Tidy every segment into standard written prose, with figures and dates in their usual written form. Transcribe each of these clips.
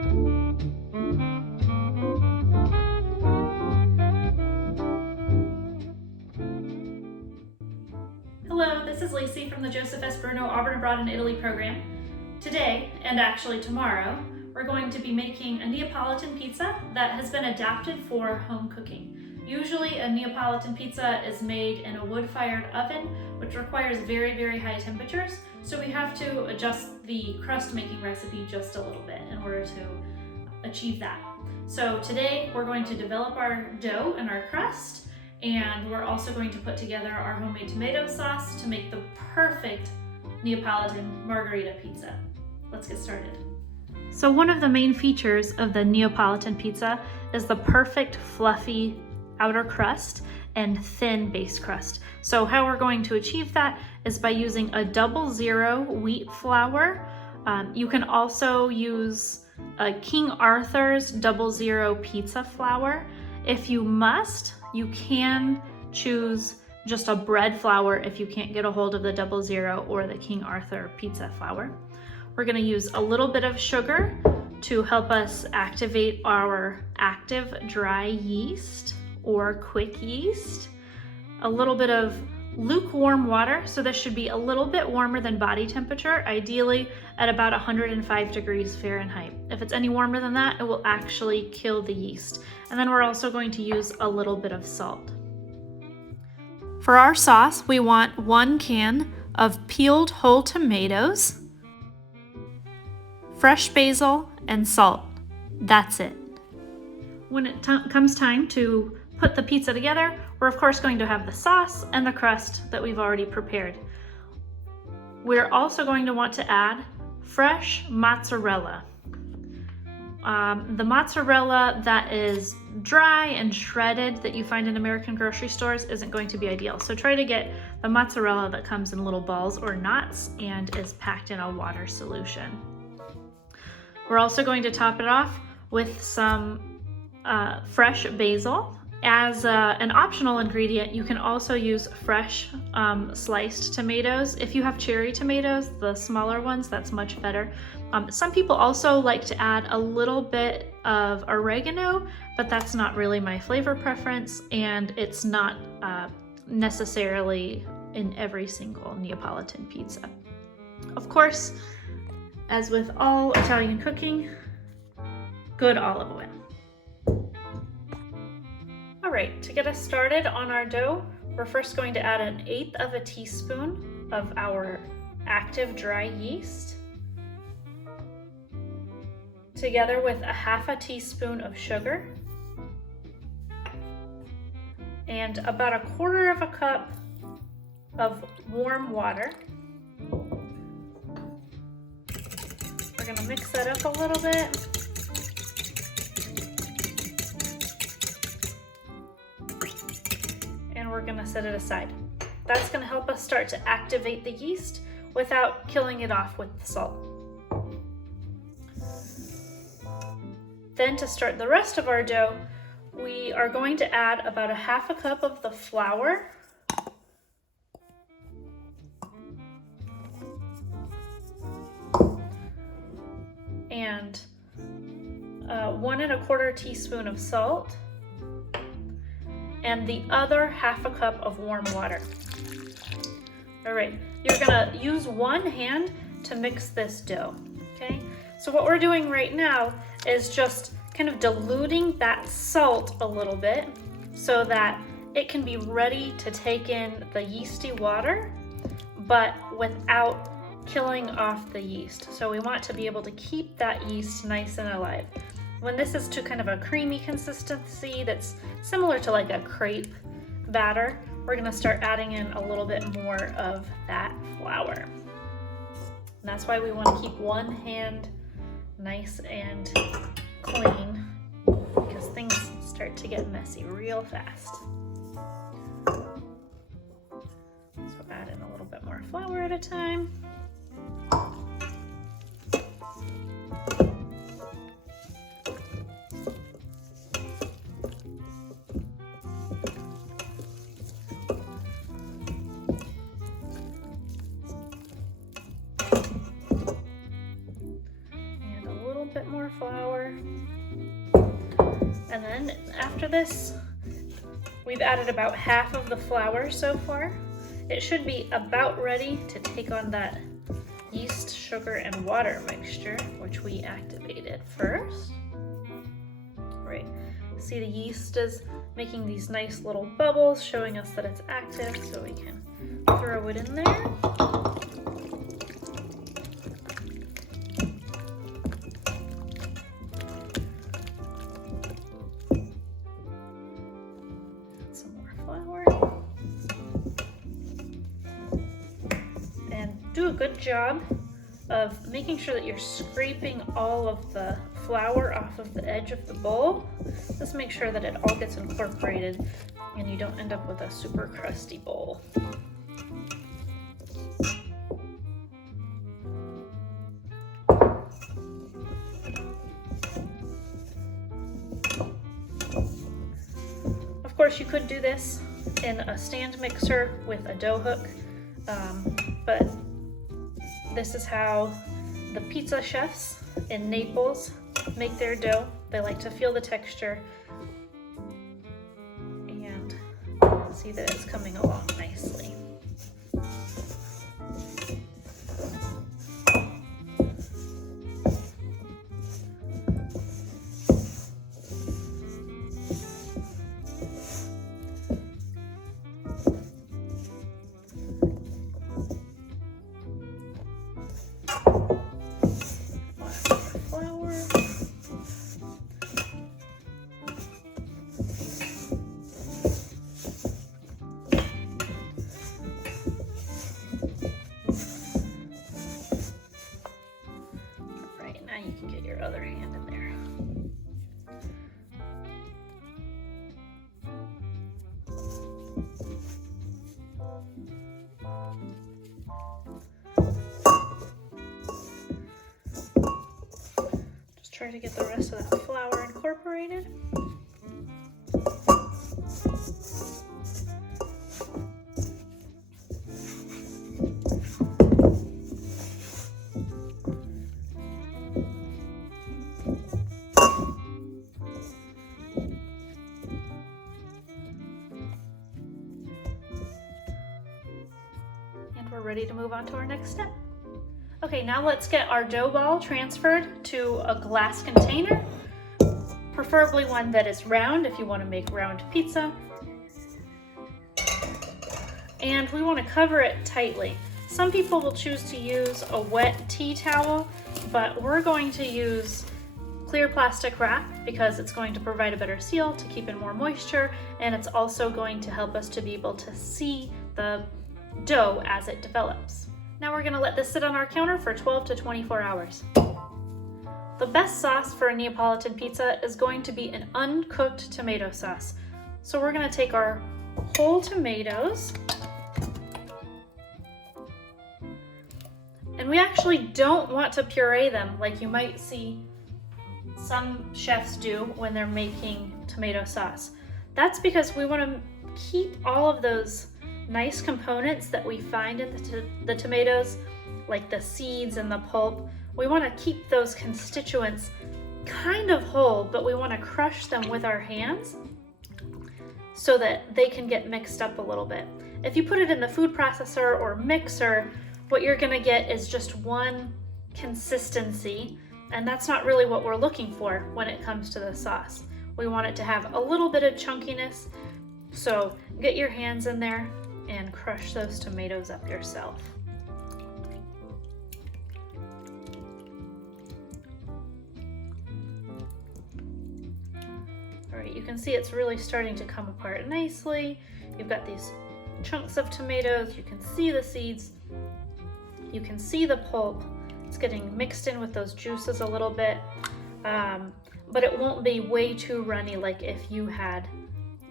Hello, this is Lacey from the Joseph S. Bruno Auburn Abroad in Italy program. Today, and actually tomorrow, we're going to be making a Neapolitan pizza that has been adapted for home cooking. Usually a Neapolitan pizza is made in a wood-fired oven, which requires very, very high temperatures, so we have to adjust the crust making recipe just a little bit in order to achieve that. So today we're going to develop our dough and our crust, and we're also going to put together our homemade tomato sauce to make the perfect Neapolitan Margherita pizza. Let's get started. So one of the main features of the Neapolitan pizza is the perfect fluffy outer crust and thin base crust. So how we're going to achieve that is by using a 00 wheat flour. You can also use a King Arthur's 00 pizza flour. If you must, you can choose just a bread flour if you can't get a hold of the 00 or the King Arthur pizza flour. We're going to use a little bit of sugar to help us activate our active dry yeast or quick yeast. A little bit of lukewarm water, so this should be a little bit warmer than body temperature, ideally at about 105 degrees Fahrenheit. If it's any warmer than that, it will actually kill the yeast. And then we're also going to use a little bit of salt. For our sauce, we want 1 can of peeled whole tomatoes, fresh basil, and salt. That's it. When it comes time to put the pizza together, we're of course going to have the sauce and the crust that we've already prepared. We're also going to want to add fresh mozzarella. The mozzarella that is dry and shredded that you find in American grocery stores isn't going to be ideal. So try to get the mozzarella that comes in little balls or knots and is packed in a water solution. We're also going to top it off with some fresh basil. As an optional ingredient, you can also use fresh sliced tomatoes. If you have cherry tomatoes, the smaller ones, that's much better. Some people also like to add a little bit of oregano, but that's not really my flavor preference, and it's not necessarily in every single Neapolitan pizza. Of course, as with all Italian cooking, good olive oil. All right, to get us started on our dough, we're first going to add 1/8 of a teaspoon of our active dry yeast, together with 1/2 teaspoon of sugar, and about 1/4 cup of warm water. We're gonna mix that up a little bit. And we're gonna set it aside. That's gonna help us start to activate the yeast without killing it off with the salt. Then to start the rest of our dough, we are going to add about 1/2 cup of the flour, and 1 1/4 teaspoon of salt, and the other 1/2 cup of warm water. All right, you're gonna use one hand to mix this dough, okay? So what we're doing right now is just kind of diluting that salt a little bit so that it can be ready to take in the yeasty water, but without killing off the yeast. So we want to be able to keep that yeast nice and alive. When this is to kind of a creamy consistency that's similar to like a crepe batter, we're gonna start adding in a little bit more of that flour. And that's why we wanna keep one hand nice and clean, because things start to get messy real fast. So add in a little bit more flour at a time. bit more flour. And then after this, we've added about half of the flour so far. It should be about ready to take on that yeast, sugar, and water mixture, which we activated first. Right, see the yeast is making these nice little bubbles, showing us that it's active, so we can throw it in there. Some more flour. And do a good job of making sure that you're scraping all of the flour off of the edge of the bowl. Just make sure that it all gets incorporated and you don't end up with a super crusty bowl. Of course, you could do this in a stand mixer with a dough hook, but this is how the pizza chefs in Naples make their dough. They like to feel the texture and see that it's coming along nicely. You can get your other hand in there. Just try to get the rest of that flour incorporated. We're ready to move on to our next step. Okay, now let's get our dough ball transferred to a glass container, preferably one that is round if you want to make round pizza. And we want to cover it tightly. Some people will choose to use a wet tea towel, but we're going to use clear plastic wrap because it's going to provide a better seal to keep in more moisture, and it's also going to help us to be able to see the dough as it develops. Now we're going to let this sit on our counter for 12 to 24 hours. The best sauce for a Neapolitan pizza is going to be an uncooked tomato sauce. So we're going to take our whole tomatoes, and we actually don't want to puree them like you might see some chefs do when they're making tomato sauce. That's because we want to keep all of those nice components that we find in the tomatoes, like the seeds and the pulp. We want to keep those constituents kind of whole, but we want to crush them with our hands so that they can get mixed up a little bit. If you put it in the food processor or mixer, what you're going to get is just one consistency, and that's not really what we're looking for when it comes to the sauce. We want it to have a little bit of chunkiness, so get your hands in there and crush those tomatoes up yourself. All right, you can see it's really starting to come apart nicely. You've got these chunks of tomatoes, you can see the seeds, you can see the pulp. It's getting mixed in with those juices a little bit, but it won't be way too runny like if you had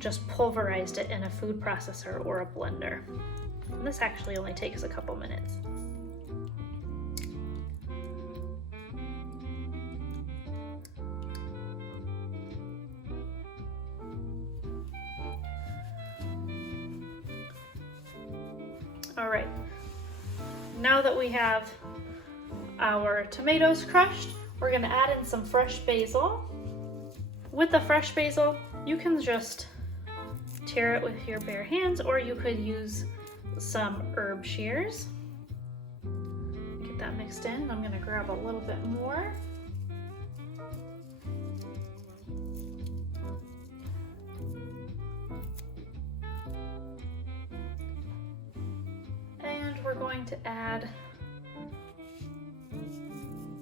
just pulverized it in a food processor or a blender. And this actually only takes a couple minutes. All right, now that we have our tomatoes crushed, we're gonna add in some fresh basil. With the fresh basil, you can just tear it with your bare hands, or you could use some herb shears. Get that mixed in. I'm gonna grab a little bit more. And we're going to add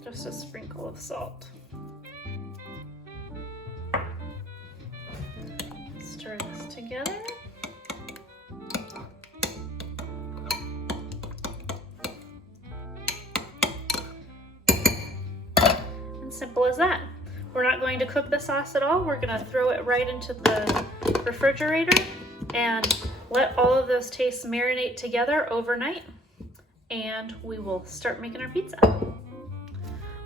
just a sprinkle of salt. Stir this together. And simple as that. We're not going to cook the sauce at all. We're going to throw it right into the refrigerator and let all of those tastes marinate together overnight, and we will start making our pizza.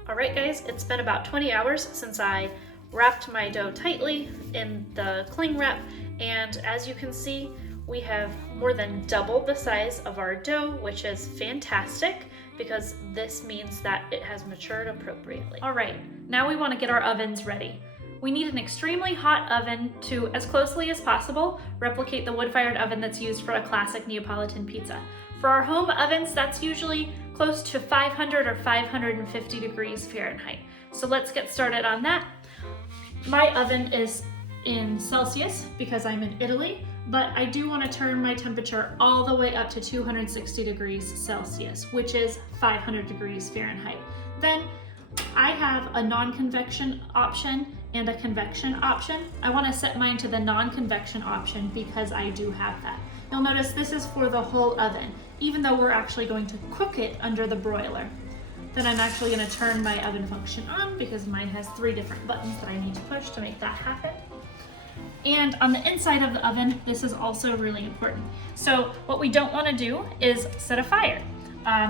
All right, guys, it's been about 20 hours since I wrapped my dough tightly in the cling wrap, and as you can see, we have more than doubled the size of our dough, which is fantastic because this means that it has matured appropriately. All right, now we want to get our ovens ready. We need an extremely hot oven to, as closely as possible, replicate the wood-fired oven that's used for a classic Neapolitan pizza. For our home ovens, that's usually close to 500 or 550 degrees Fahrenheit. So let's get started on that. My oven is in Celsius because I'm in Italy, but I do want to turn my temperature all the way up to 260 degrees Celsius, which is 500 degrees Fahrenheit. Then I have a non-convection option and a convection option. I want to set mine to the non-convection option because I do have that. You'll notice this is for the whole oven, even though we're actually going to cook it under the broiler. Then I'm actually going to turn my oven function on because mine has 3 different buttons that I need to push to make that happen. And on the inside of the oven, this is also really important. So what we don't want to do is set a fire.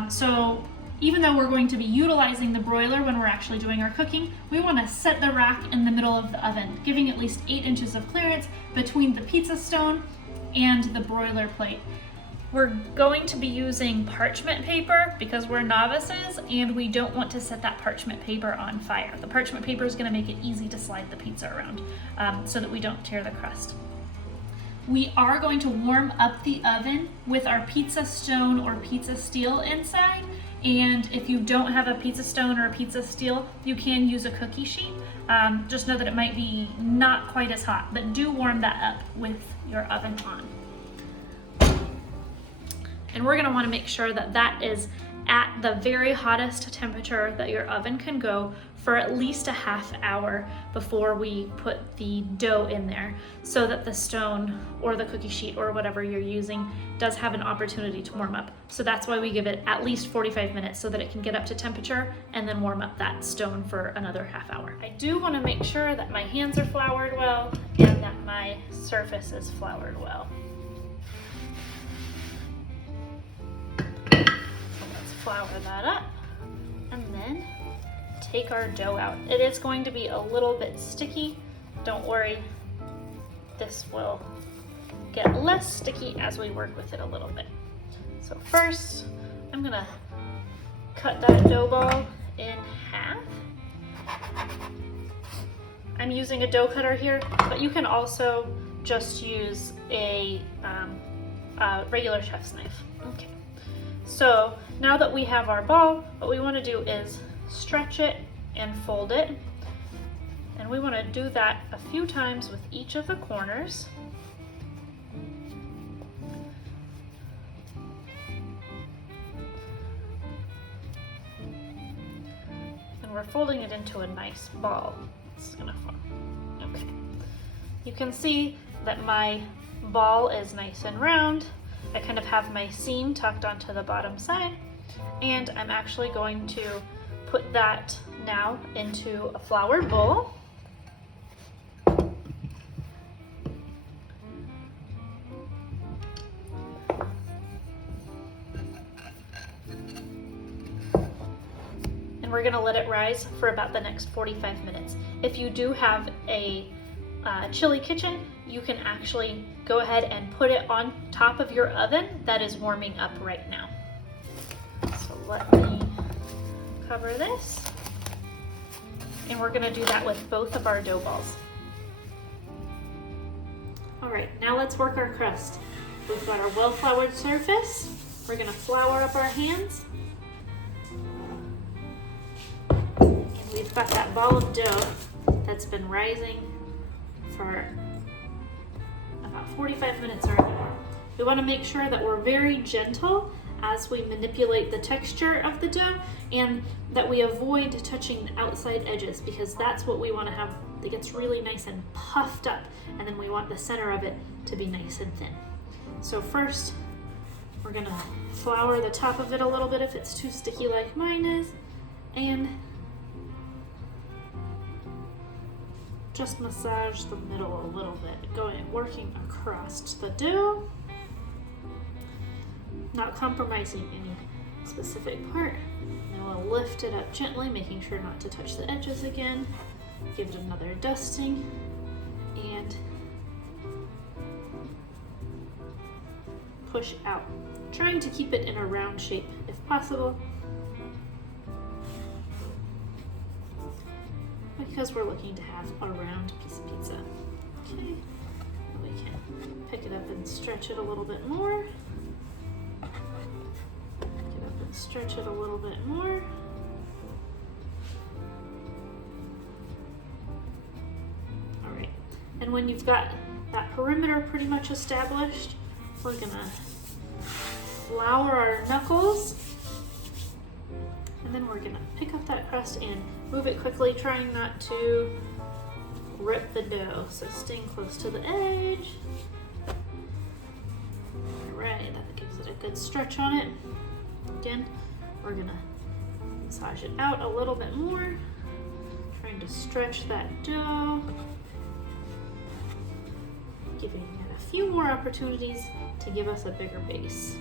So even though we're going to be utilizing the broiler when we're actually doing our cooking, we want to set the rack in the middle of the oven, giving at least 8 inches of clearance between the pizza stone and the broiler plate. We're going to be using parchment paper because we're novices and we don't want to set that parchment paper on fire. The parchment paper is going to make it easy to slide the pizza around so that we don't tear the crust. We are going to warm up the oven with our pizza stone or pizza steel inside. And if you don't have a pizza stone or a pizza steel, you can use a cookie sheet. Just know that it might be not quite as hot, but do warm that up with your oven on. And we're gonna wanna make sure that that is at the very hottest temperature that your oven can go for at least a half hour before we put the dough in there, so that the stone or the cookie sheet or whatever you're using does have an opportunity to warm up. So that's why we give it at least 45 minutes so that it can get up to temperature and then warm up that stone for another half hour. I do want to make sure that my hands are floured well and that my surface is floured well. So let's flour that up and then take our dough out. It is going to be a little bit sticky. Don't worry, this will get less sticky as we work with it a little bit. So first, I'm gonna cut that dough ball in half. I'm using a dough cutter here, but you can also just use a regular chef's knife. Okay. So now that we have our ball, what we want to do is stretch it and fold it. And we want to do that a few times with each of the corners. And we're folding it into a nice ball. It's gonna form. Okay. You can see that my ball is nice and round. I kind of have my seam tucked onto the bottom side, and I'm actually going to put that now into a floured bowl. And we're gonna let it rise for about the next 45 minutes. If you do have a chili kitchen, you can actually go ahead and put it on top of your oven that is warming up right now. So let me cover this. And we're gonna do that with both of our dough balls. All right, now let's work our crust. We've got our well-floured surface. We're gonna flour up our hands. And we've got that ball of dough that's been rising for about 45 minutes or more. We wanna make sure that we're very gentle as we manipulate the texture of the dough and that we avoid touching the outside edges, because that's what we want to have. It gets really nice and puffed up, and then we want the center of it to be nice and thin. So first, we're gonna flour the top of it a little bit if it's too sticky like mine is, and just massage the middle a little bit, working across the dough, not compromising any specific part. And we'll lift it up gently, making sure not to touch the edges again. Give it another dusting and push out, trying to keep it in a round shape if possible, because we're looking to have a round piece of pizza. Okay, we can pick it up and stretch it a little bit more. Stretch it a little bit more. All right, and when you've got that perimeter pretty much established, we're gonna flour our knuckles, and then we're gonna pick up that crust and move it quickly, trying not to rip the dough, so staying close to the edge. All right, that gives it a good stretch on it. Again, we're gonna massage it out a little bit more, trying to stretch that dough, giving it a few more opportunities to give us a bigger base.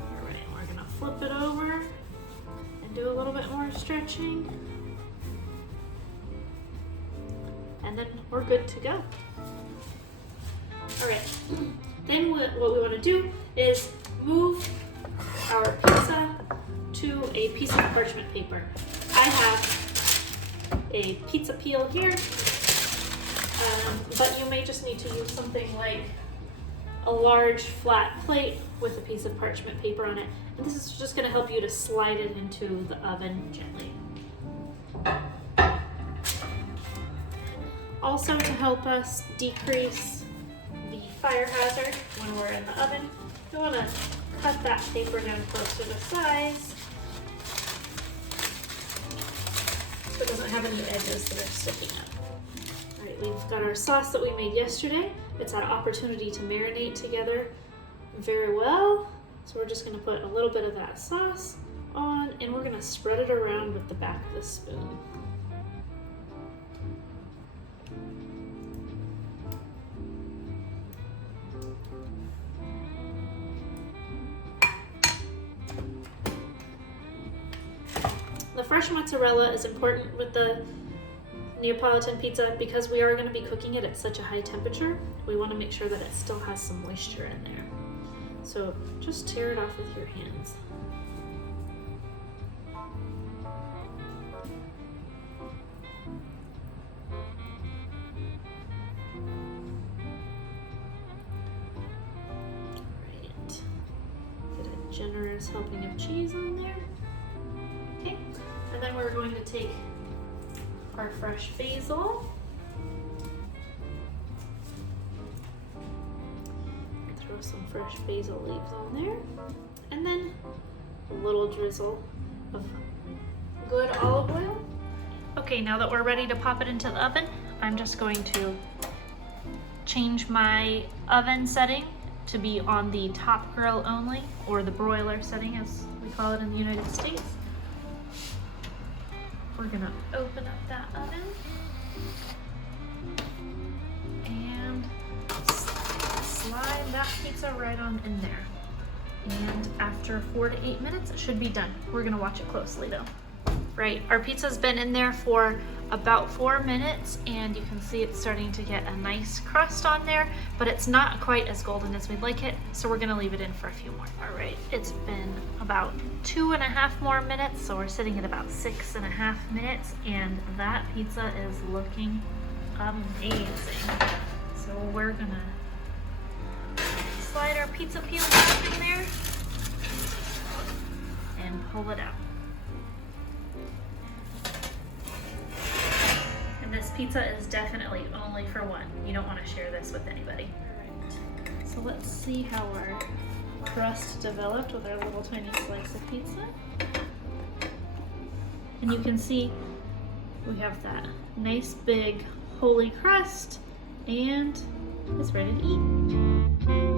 All right, we're gonna flip it over and do a little bit more stretching, and then we're good to go. All right, then what we wanna do is move our pizza to a piece of parchment paper. I have a pizza peel here, but you may just need to use something like a large flat plate with a piece of parchment paper on it. And this is just going to help you to slide it into the oven gently. Also, to help us decrease the fire hazard when we're in the oven, we want to cut that paper down close to the size so it doesn't have any edges that are sticking up. All right, we've got our sauce that we made yesterday. It's had an opportunity to marinate together very well. So we're just going to put a little bit of that sauce on, and we're going to spread it around with the back of the spoon. The fresh mozzarella is important with the Neapolitan pizza because we are going to be cooking it at such a high temperature. We want to make sure that it still has some moisture in there. So just tear it off with your hands. Right. Get a generous helping of cheese on there. Okay, and then we're going to take our fresh basil. Throw some fresh basil leaves on there. And then a little drizzle of good olive oil. Okay, now that we're ready to pop it into the oven, I'm just going to change my oven setting to be on the top grill only, or the broiler setting as we call it in the United States. We're gonna open up that oven and slide that pizza right on in there. And after 4 to 8 minutes, it should be done. We're gonna watch it closely though. Right, our pizza's been in there for about 4 minutes, and you can see it's starting to get a nice crust on there, but it's not quite as golden as we'd like it, so we're gonna leave it in for a few more. All right, it's been about 2.5 more minutes, so we're sitting at about 6.5 minutes, and that pizza is looking amazing. So we're gonna slide our pizza peel back in there and pull it out. And this pizza is definitely only for one. You don't want to share this with anybody. All right. So let's see how our crust developed with our little tiny slice of pizza. And you can see we have that nice big holy crust, and it's ready to eat.